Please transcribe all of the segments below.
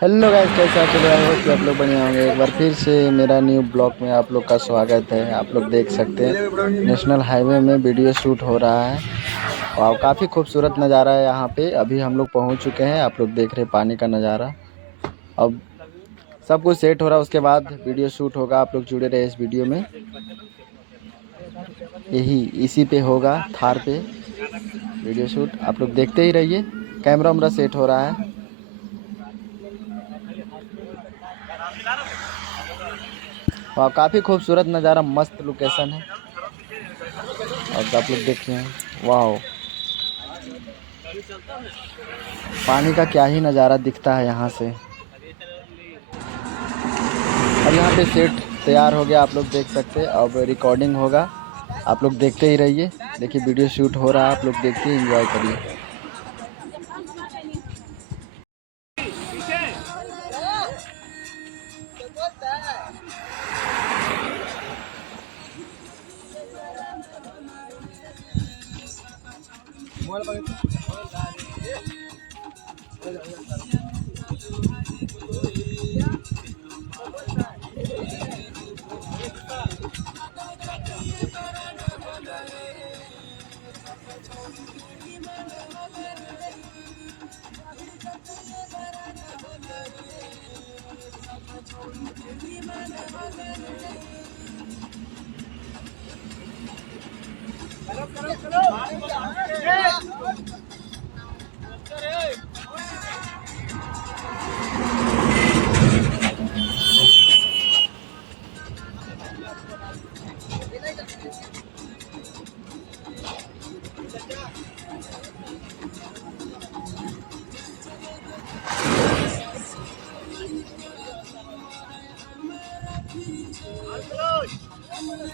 Hello guys, कैसे आप चले आए हो कि आप लोग बढ़िया होंगे। एक बार फिर से मेरा न्यू ब्लॉग में आप लोग का स्वागत है। आप लोग देख सकते हैं नेशनल हाईवे में वीडियो शूट हो रहा है। वाह, काफ़ी खूबसूरत नज़ारा है यहाँ पे। अभी हम लोग पहुँच चुके हैं। आप लोग देख रहे हैं पानी का नज़ारा। अब सब कुछ सेट हो रहा है, उसके बाद वीडियो शूट होगा। आप लोग जुड़े रहे इस वीडियो में। यही इसी पे होगा, थार पे वीडियो शूट। आप लोग देखते ही रहिए। कैमरा वैमरा सेट हो रहा है। वाह, काफ़ी खूबसूरत नज़ारा, मस्त लोकेशन है। और आप लोग देख रहे हैं, वाह, पानी का क्या ही नज़ारा दिखता है यहाँ से। अब यहाँ पे सेट तैयार हो गया, आप लोग देख सकते हैं। अब रिकॉर्डिंग होगा, आप लोग देखते ही रहिए। देखिए वीडियो शूट हो रहा है, आप लोग देखिए, एंजॉय करिए।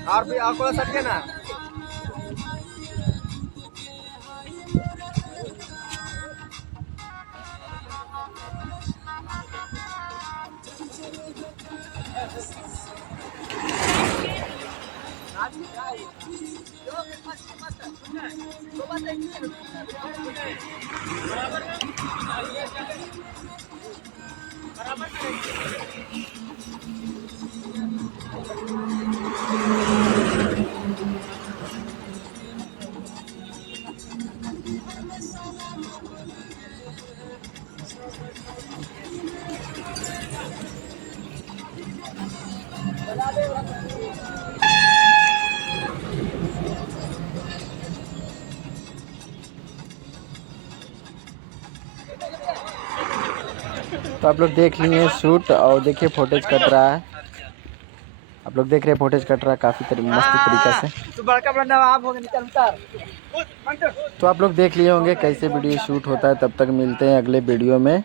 और भी आपको सके ना। तो आप लोग देख लिए शूट, और देखिए फुटेज कट रहा है। आप लोग देख रहे हैं फुटेज कट रहा है काफ़ी मस्त तरीक़ा से। तो बड़का बड़ा नवाब हो गया, निकल उतार। तो आप लोग देख लिए होंगे कैसे वीडियो शूट होता है। तब तक मिलते हैं अगले वीडियो में।